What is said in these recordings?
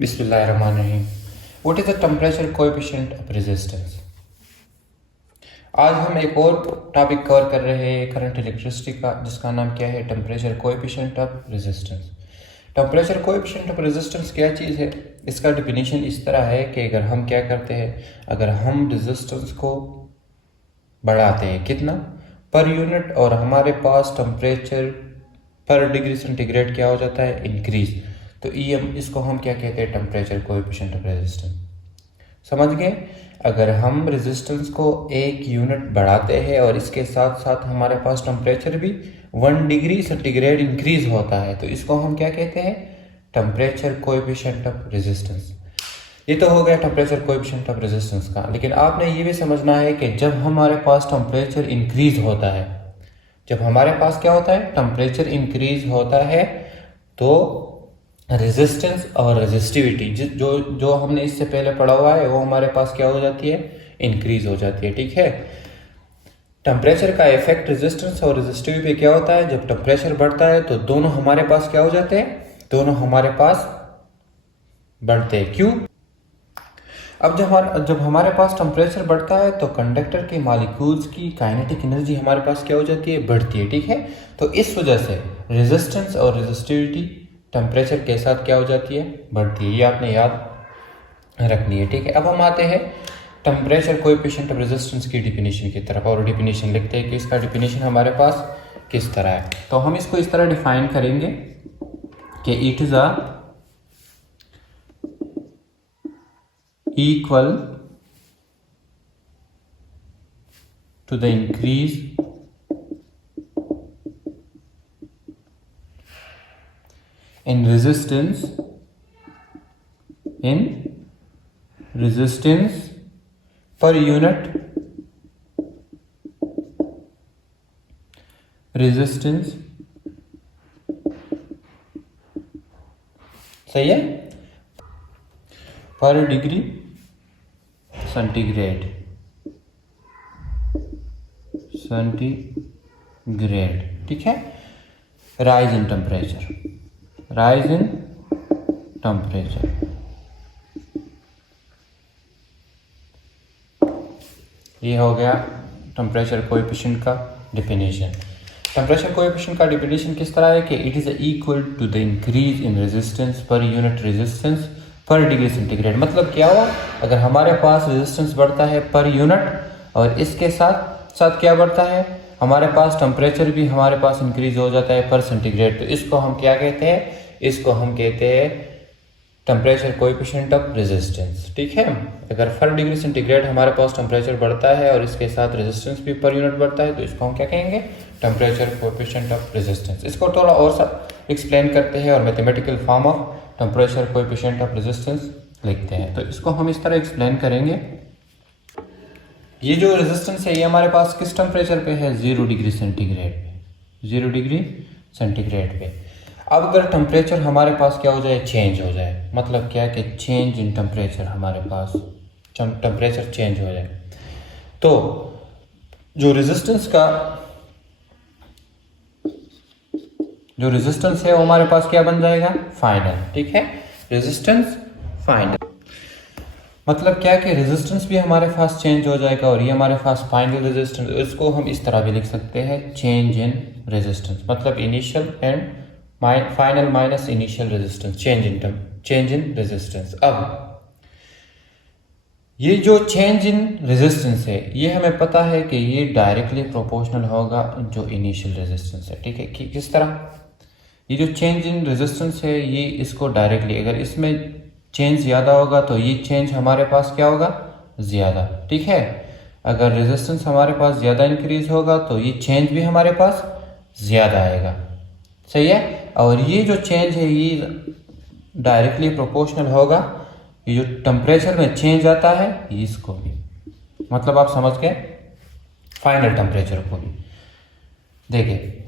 बिस्मिल्लाहिर्रहमानिर्रहीम। What is the temperature coefficient of resistance. आज हम एक और टॉपिक कवर कर रहे हैं करंट इलेक्ट्रिसिटी का, जिसका नाम क्या है, temperature coefficient of resistance. Temperature coefficient of resistance क्या चीज़ है, इसका डिफिनीशन इस तरह है कि अगर हम क्या करते हैं, अगर हम रेजिस्टेंस को बढ़ाते हैं कितना पर यूनिट और हमारे पास टेम्परेचर पर डिग्री सेंटीग्रेड क्या हो जाता है, इंक्रीज, तो इसको हम क्या कहते हैं, टेम्परेचर कोएफिशिएंट ऑफ रेजिस्टेंस। समझ गए। अगर हम रेजिस्टेंस को 1 यूनिट बढ़ाते हैं और इसके साथ साथ हमारे पास टेम्परेचर भी 1 डिग्री सेंटीग्रेड इंक्रीज होता है, तो इसको हम क्या कहते हैं, टेम्परेचर कोएफिशिएंट ऑफ रेजिस्टेंस। ये तो हो गया टेम्परेचर कोएफिशिएंट ऑफ रेजिस्टेंस का। लेकिन आपने ये भी समझना है कि जब हमारे पास टेम्परेचर इंक्रीज होता है, जब हमारे पास क्या होता है, टेम्परेचर इंक्रीज होता है, तो रेजिस्टेंस और रेजिस्टिविटी जो जो हमने इससे पहले पढ़ा हुआ है वो हमारे पास क्या हो जाती है, इंक्रीज हो जाती है। ठीक है। टेम्परेचर का इफेक्ट रेजिस्टेंस और रेजिस्टिविटी पे क्या होता है, जब टेम्परेचर बढ़ता है तो दोनों हमारे पास क्या हो जाते हैं, दोनों हमारे पास बढ़ते हैं। क्यों? अब जब हमारे पास टेम्परेचर बढ़ता है तो कंडक्टर के मॉलिक्यूल्स की काइनेटिक एनर्जी हमारे पास क्या हो जाती है, बढ़ती है। ठीक है। तो इस वजह से रेजिस्टेंस और रेजिस्टिविटी टेम्परेचर के साथ क्या हो जाती है, बढ़ती है। ये आपने याद रखनी है। ठीक है। अब हम आते हैं टेम्परेचर कोएफिशिएंट ऑफ रेजिस्टेंस की डिफिनीशन की तरफ, और डिफिनीशन लिखते हैं कि इसका डिफिनीशन हमारे पास किस तरह है। तो हम इसको इस तरह डिफाइन करेंगे कि it is a equal to the increase in resistance per unit resistance। सही है, पर डिग्री सेंटीग्रेड ठीक है। राइज इन टेम्परेचर ये हो गया टेम्परेचर कोएफिशिएंट का डिफिनीशन। टेम्परेचर कोएफिशिएंट का डिफिनीशन किस तरह है कि it is equal to the increase in resistance per unit resistance per degree centigrade. मतलब क्या हुआ, अगर हमारे पास रेजिस्टेंस बढ़ता है पर यूनिट और इसके साथ साथ क्या बढ़ता है, हमारे पास टेम्परेचर भी हमारे पास इंक्रीज हो जाता है पर सेंटीग्रेड, तो इसको हम क्या कहते हैं, इसको हम कहते हैं टेम्परेचर कोएफिशिएंट ऑफ रेजिस्टेंस। ठीक है। अगर पर डिग्री सेंटीग्रेड हमारे पास टेम्परेचर बढ़ता है और इसके साथ रेजिस्टेंस भी पर यूनिट बढ़ता है, तो इसको हम क्या कहेंगे, टेम्परेचर कोएफिशिएंट ऑफ रेजिस्टेंस। इसको थोड़ा और एक्सप्लेन करते हैं और mathematical form of temperature coefficient of resistance लिखते हैं। तो इसको हम इस तरह एक्सप्लेन करेंगे, ये जो रेजिस्टेंस है ये हमारे पास किस टेम्परेचर पे है, 0 डिग्री सेंटीग्रेड पे, 0 डिग्री सेंटीग्रेड पे। अब अगर टेम्परेचर हमारे पास क्या हो जाए, चेंज हो जाए, मतलब क्या कि चेंज इन टेम्परेचर, हमारे पास टेम्परेचर चेंज हो जाए, तो जो रेजिस्टेंस है वो हमारे पास क्या बन जाएगा, फाइनल। ठीक है। रेजिस्टेंस फाइनल मतलब क्या कि रेजिस्टेंस भी हमारे पास चेंज हो जाएगा और ये हमारे पास फाइनल रेजिस्टेंस। इसको हम इस तरह भी लिख सकते हैं, चेंज इन रेजिस्टेंस, मतलब initial and final minus initial resistance, change in resistance. अब ये जो चेंज इन रेजिस्टेंस है ये हमें पता है कि ये डायरेक्टली प्रोपोर्शनल होगा जो इनिशियल रेजिस्टेंस है। ठीक है। किस तरह, ये जो चेंज इन रेजिस्टेंस है ये इसको डायरेक्टली, अगर इसमें चेंज ज़्यादा होगा तो ये चेंज हमारे पास क्या होगा, ज़्यादा। ठीक है। अगर रेजिस्टेंस हमारे पास ज़्यादा इंक्रीज होगा तो ये चेंज भी हमारे पास ज़्यादा आएगा। सही है। और ये जो चेंज है ये डायरेक्टली प्रोपोर्शनल होगा, ये जो टेम्परेचर में चेंज आता है ये इसको भी, मतलब आप समझ गए, फाइनल टेम्परेचर को भी। देखिए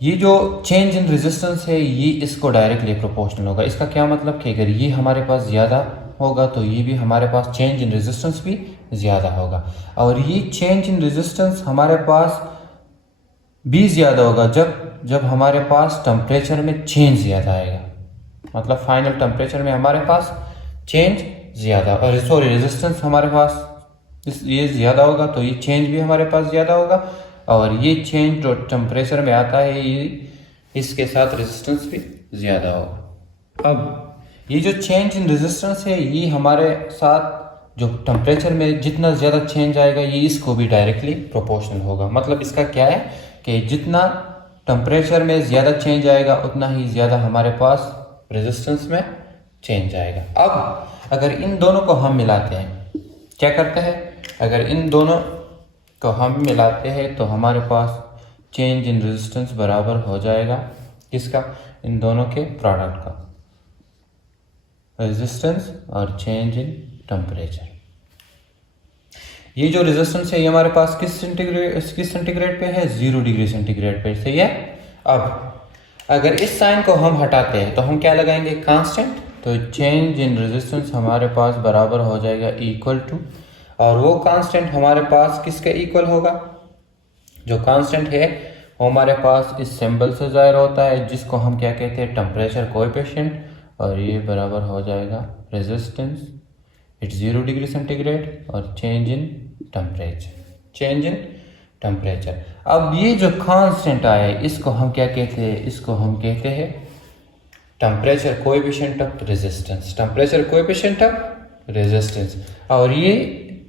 ये जो चेंज इन रेजिस्टेंस है ये इसको डायरेक्टली प्रोपोर्शनल होगा। इसका क्या मतलब कि अगर ये हमारे पास ज़्यादा होगा तो ये भी हमारे पास चेंज इन रेजिस्टेंस भी ज़्यादा होगा, और ये चेंज इन रेजिस्टेंस हमारे पास भी ज़्यादा होगा जब हमारे पास टेम्परेचर में चेंज ज़्यादा आएगा। मतलब फाइनल टेम्परेचर में हमारे पास चेंज ज़्यादा, और सॉरी रेजिस्टेंस हमारे पास ये ज़्यादा होगा तो ये चेंज भी हमारे पास ज़्यादा होगा, और ये चेंज जो टेम्परेचर में आता है ये इसके साथ रेजिस्टेंस भी ज़्यादा होगा। अब ये जो चेंज इन रेजिस्टेंस है ये हमारे साथ जो टेम्परेचर में जितना ज़्यादा चेंज आएगा ये इसको भी डायरेक्टली प्रोपोर्शनल होगा। मतलब इसका क्या है कि जितना टेम्परेचर में ज़्यादा चेंज आएगा उतना ही ज़्यादा हमारे पास रेजिस्टेंस में चेंज आएगा। अब अगर इन दोनों को हम मिलाते हैं, क्या करते हैं, अगर इन दोनों को हम मिलाते हैं तो हमारे पास चेंज इन रेजिस्टेंस बराबर हो जाएगा किसका, इन दोनों के प्रोडक्ट का, रेजिस्टेंस और चेंज इन टेम्परेचर। ये जो रेजिस्टेंस है ये हमारे पास किस सेंटीग्रेड पे है, 0 डिग्री सेंटीग्रेड पे, सही है। अब अगर इस साइन को हम हटाते हैं तो हम क्या लगाएंगे, कांस्टेंट, तो चेंज इन रेजिस्टेंस हमारे पास बराबर हो जाएगा इक्वल टू, और वो कांस्टेंट हमारे पास किसके इक्वल होगा, जो कांस्टेंट है वो हमारे पास इस सिंबल से जाहिर होता है जिसको हम क्या कहते हैं, टेम्परेचर कोएफिशिएंट, और ये बराबर हो जाएगा रेजिस्टेंस इट 0 डिग्री सेंटीग्रेड और चेंज इन टेम्परेचर। अब ये जो कांस्टेंट आया है इसको हम क्या कहते हैं, इसको हम कहते हैं टेम्परेचर कोएफिशिएंट ऑफ रेजिस्टेंस, और ये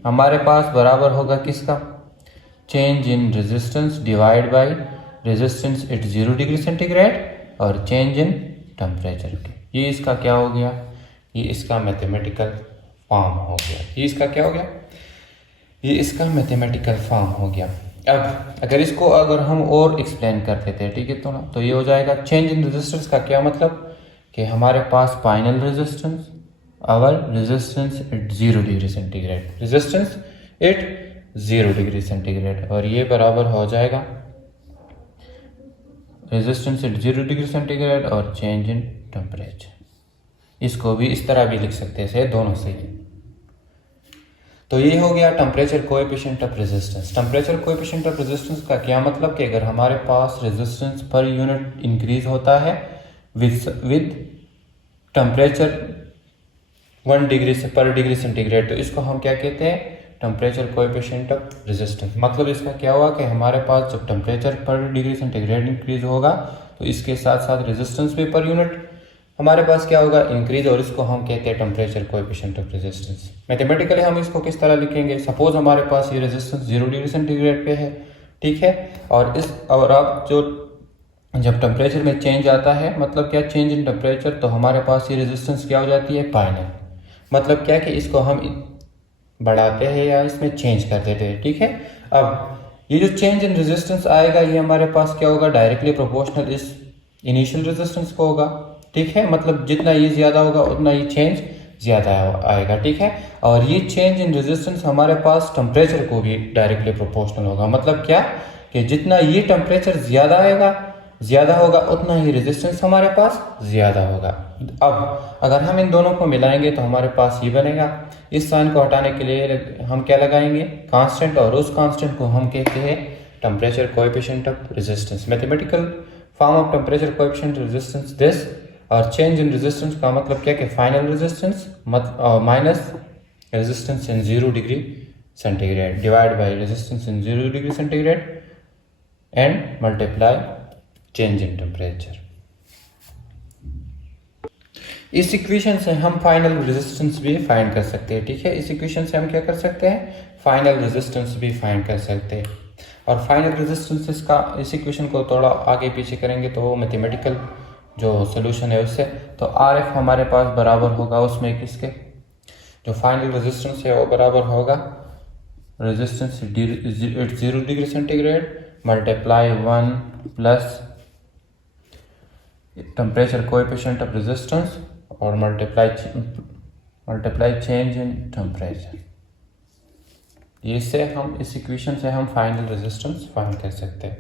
हमारे पास बराबर होगा किसका, change in resistance divide by resistance at 0 degree centigrade और चेंज इन टेम्परेचर के। ये इसका क्या हो गया, ये इसका मैथमेटिकल फॉर्म हो गया। ये इसका क्या हो गया, ये इसका मैथमेटिकल फॉर्म हो गया। अब अगर इसको अगर हम और एक्सप्लेन कर देते हैं, ठीक है, तो ये हो जाएगा चेंज इन रेजिस्टेंस का क्या मतलब कि हमारे पास final resistance, our resistance at 0 degree centigrade, resistance at 0 degree centigrade, और ये बराबर हो जाएगा रेजिस्टेंस एट 0 डिग्री सेंटीग्रेड और चेंज इन टेम्परेचर। इसको भी इस तरह भी लिख सकते हैं, दोनों से ही। तो ये हो गया temperature coefficient of resistance. Temperature coefficient of resistance का क्या मतलब कि अगर हमारे पास रेजिस्टेंस पर यूनिट इंक्रीज होता है विद टेम्परेचर 1 डिग्री से पर डिग्री सेंटीग्रेड, तो इसको हम क्या कहते हैं, टेम्परेचर कोएफिशिएंट ऑफ रेजिस्टेंस। मतलब इसका क्या हुआ कि हमारे पास जब टेम्परेचर पर डिग्री सेंटीग्रेड इंक्रीज होगा तो इसके साथ साथ रेजिस्टेंस भी पर यूनिट हमारे पास क्या होगा, इंक्रीज, और इसको हम कहते हैं temperature coefficient of resistance. Mathematically हम इसको किस तरह लिखेंगे, सपोज हमारे पास ये रेजिस्टेंस 0 डिग्री सेंटीग्रेड पे है, ठीक है, और अब जो जब टेम्परेचर में चेंज आता है, मतलब क्या, चेंज इन टेम्परेचर, तो हमारे पास ये रेजिस्टेंस क्या हो जाती है, फाइनल। मतलब क्या कि इसको हम बढ़ाते हैं या इसमें चेंज कर देते हैं, ठीक है। अब ये जो चेंज इन रेजिस्टेंस आएगा ये हमारे पास क्या होगा, डायरेक्टली प्रोपोर्शनल इस इनिशियल रेजिस्टेंस को होगा, ठीक है। मतलब जितना ये ज़्यादा होगा उतना ये चेंज ज़्यादा आएगा, ठीक है। और ये चेंज इन रेजिस्टेंस हमारे पास टेम्परेचर को भी डायरेक्टली प्रोपोर्शनल होगा। मतलब क्या कि जितना ये टेम्परेचर ज़्यादा होगा उतना ही रेजिस्टेंस हमारे पास ज़्यादा होगा। अब अगर हम इन दोनों को मिलाएंगे तो हमारे पास ये बनेगा। इस साइन को हटाने के लिए हम क्या लगाएंगे, कांस्टेंट, और उस कांस्टेंट को हम कहते हैं temperature coefficient of resistance. Mathematical form of temperature coefficient resistance this, और चेंज इन रेजिस्टेंस का मतलब क्या कि final resistance minus resistance in 0 degree centigrade divide by resistance in 0 degree centigrade and multiply change in temperature. इस equation से हम final resistance भी find कर सकते हैं, ठीक है। इस इक्वेशन से हम क्या कर सकते हैं, फाइनल रेजिस्टेंस भी फाइंड कर सकते हैं। और फाइनल रेजिस्टेंस का इस इक्वेशन को थोड़ा आगे पीछे करेंगे तो मैथमेटिकल जो सोल्यूशन है उससे, तो RF हमारे पास बराबर होगा उसमें किसके, जो फाइनल रेजिस्टेंस है वो बराबर होगा resistance at 0 degree centigrade multiply 1 plus temperature coefficient of resistance और मल्टीप्लाई चेंज इन टेम्परेचर। इससे हम इस इक्वेशन से हम फाइनल रेजिस्टेंस फाइंड कर सकते हैं।